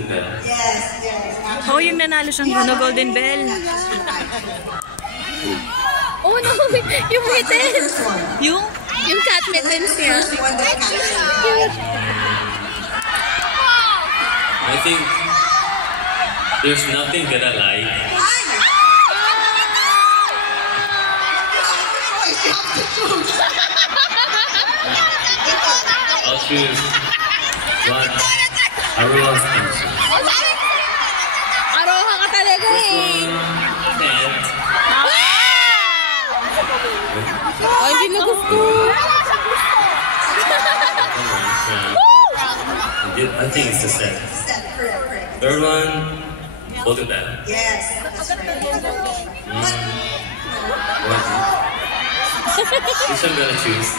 Yes, yes. Oh, yung nanalo siyang Golden Bell. Oh no, yung mittens. Yung cat mittens niya. Cute. I think there's nothing that I like. I'll choose one Aroha's answer. Aroha ka talaga eh. Cat. Oh, hindi na gusto. I think it's the set. Third one, Golden Bell. Yes, that's right. Which I'm gonna choose.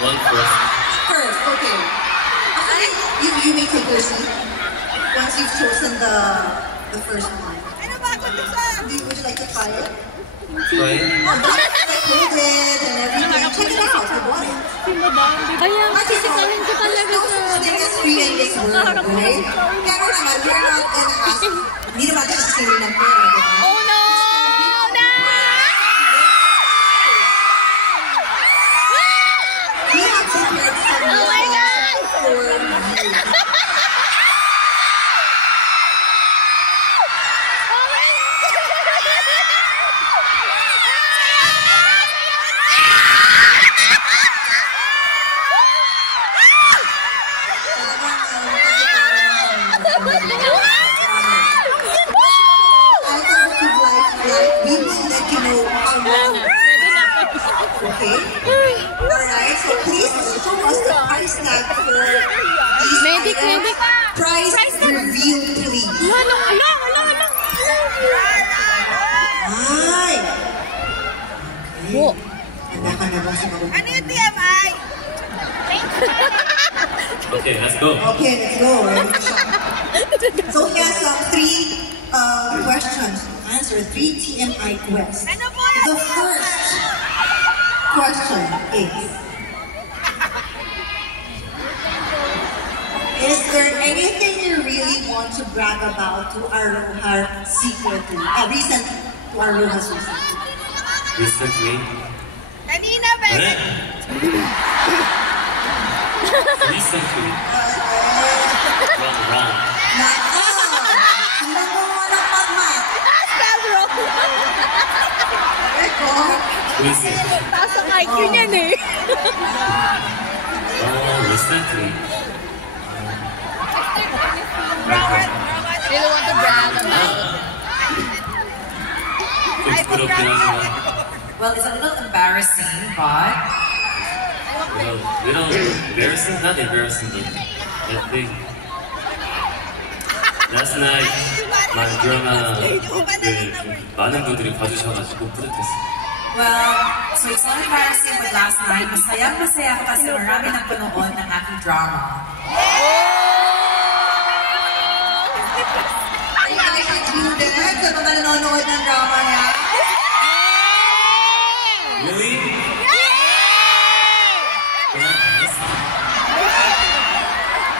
One first. First, okay. You may take your seat once you've chosen the first one. Would you like to try it? Try it. Hold it and everything. Check it out. I bought it. Kaya sisikalin ko talaga No such thing as free in this world, right? Pero naman, we're not gonna ask. Hindi naman tayo sisili ng pera, di ba? Oh no! We have prepared some Oh my God! for you. We will let you know tomorrow. Okay? Alright, so please show us the price tag for these items. Price reveal, please. Ay! Wo. Handa ka na ba sa mga... Ano yung TMI? Okay, let's go. Okay, let's go. So he has three questions to answer, 3 TMI quests. The first question is there anything you really want to brag about to Aroha secretly? Recently, to Aroha's recently. Recently. Kanina ba? Recently. Wrong. Naka! Hindi mo mo ng pagmat. Recently. Taas ang IQ niyan eh. Oh, recently. You don't want to brag about. Well, it's a little embarrassing, but... Embarrassing? Not embarrassing, but I think last night my drama 많은 분들이 봐주셔가지고 뿌듯했어요. Well, so it's not embarrassing, but last night, masaya ako kasi marami nagpanood ng aking drama. Ay, included sa mga nanonood ng drama niya. Really?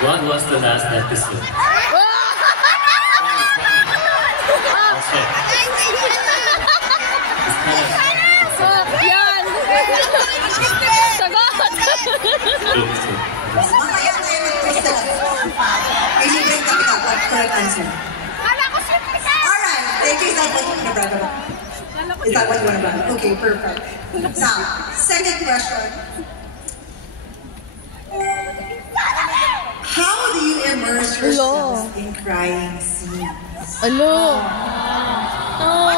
What was the last episode? Yan! Sagot! Mamaya tayo mag-question. Ilibring kami ka pag correct answer. Alright, thank you. Is that what you want to brag about? Is that what you want to brag about? Okay, perfect. Now, second question. How do you immerse yourself in crying scenes? Alo! Oh!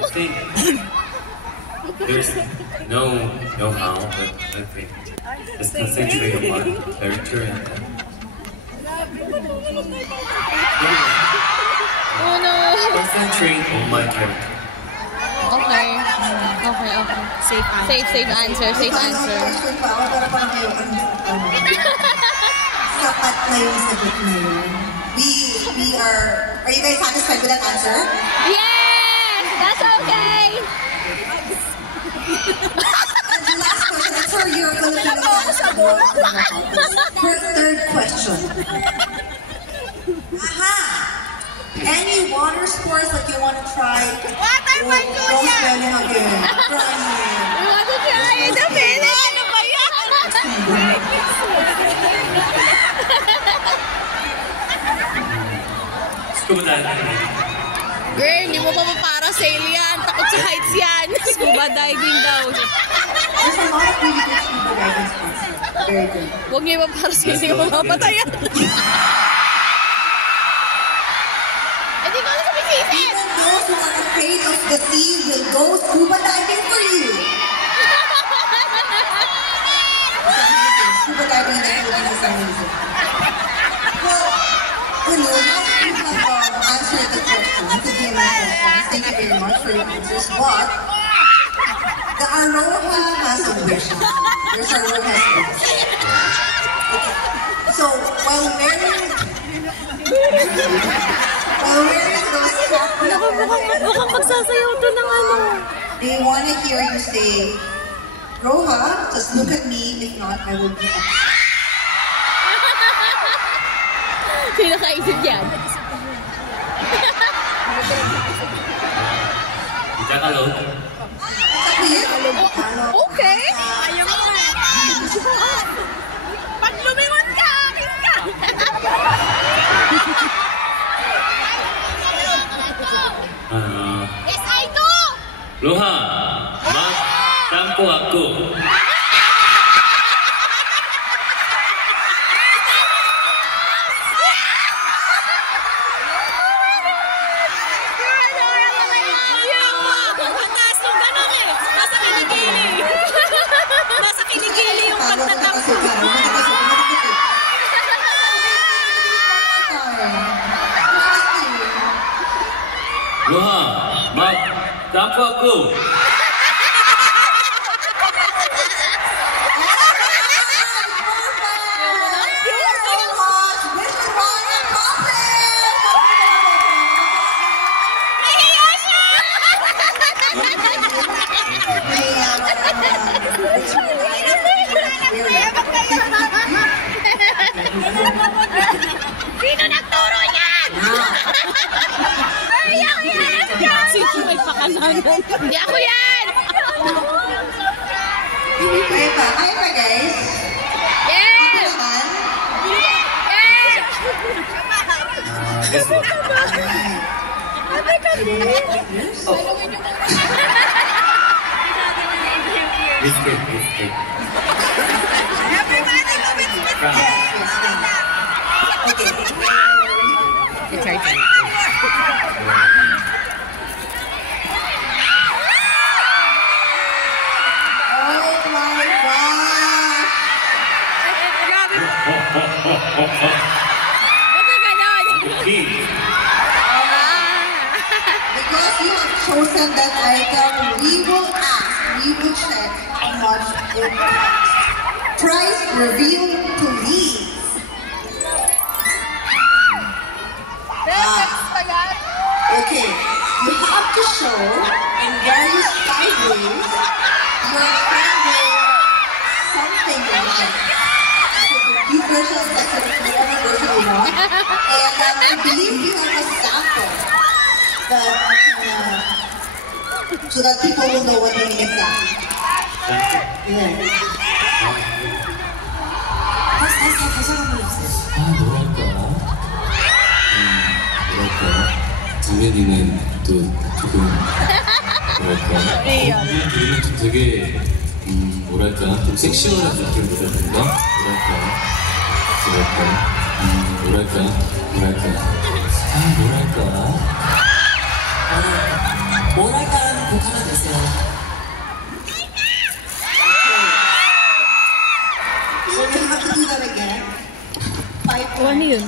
I think there's no know-how, but I think just concentrate on one character and then Oh no! concentrate on my character. Okay. Safe answer. Question pa ako, pero parang ayoko na. Sapat na yung sagot na yun. Are you guys satisfied with that answer? Yes! That's okay! And the last question, I'm sure you're Filipino fans. Third question. Aha! Any water sports that you want to try? Water by Julia! Don't spell it again. You want to try it? Ano ba yan? Scuba diving. Girl, hindi mo pa maparasail yan. Takot sa heights yan. Scuba diving daw. There's a lot of really good scuba diving spots. Very good. Huwag niyo maparasail. Hindi mo mapatayan. Hindi ko na sumisisip. Even those who are afraid of the sea will go scuba diving for you. Scuba diving in the Philippines is amazing. Well, now that you have answered the question, the questions, thank you very much for your answers. But the Aloha has a wish. There's Aloha has a wish. Okay. So while wearing those Mukhang magsasayaw to ng ano. they want to hear you say, Roha, just look at me. If not, I will be upset. Sino kaisip yan? Tagalog. Okay. Ayaw mo na. Pag lumingon ka, akin ka. Yes, I do. Roha, magtampo ako. Nasa kiligili yung pagtatampo. Roha, magtampo ako. Sino nagturo niyan? Sino may pakalanan? Hindi ako yan! Kaya pa guys? Yes! Yes! This one. Biscuit. Okay. It's our turn. Oh my gosh! King. Because you have chosen that item, we will check how much it costs. Price reveal, please. Okay, you have to show in various sideways your favorite something like that. So the cute version, that's whatever version you want. And I believe you have a sample that you can, so that people will know what you mean exactly. Yeah. 뭐랄까 장면이는 또 조금 뭐랄까 그림은 좀 되게 뭐랄까 좀 섹시한 느낌이라든가 뭐랄까라는 곡 하나 내세요. So you have to do that again. 5 Ano yun?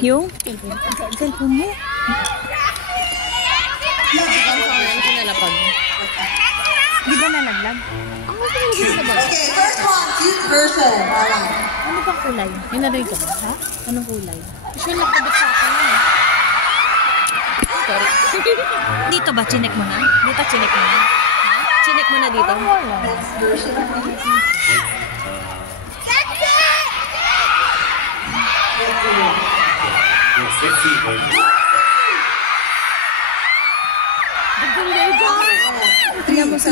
Yung? Cellphone mo? Ang sinalapag. Di ba nalaglag? Okay, first one, cute version. Alright. Ano bang kulay? Yung narinig ko ba? Ha? Anong kulay? Usually nakabit sa akin yun eh. Sorry. Dito ba? Chinek mo na? Dito chinek mo na? Ha? Chinek mo na dito? Next version. You're sexy, but Tingnan mo sa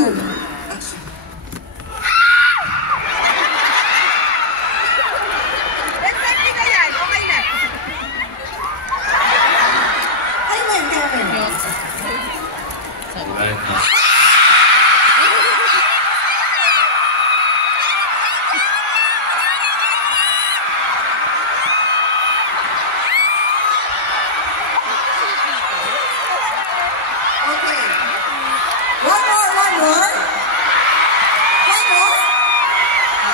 Kevin, Kevin. right now. Okay. One more. One more.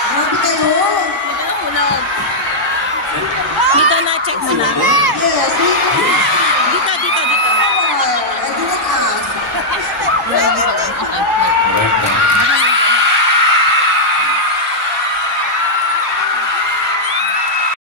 Grabe kayo. Dito na, check mo na. Yes, we Dito. I do not ask.